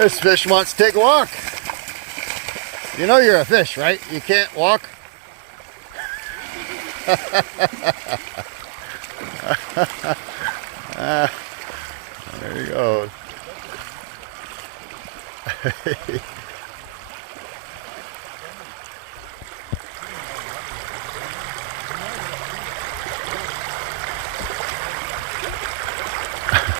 This fish wants to take a walk. You know you're a fish, right? You can't walk. There he goes.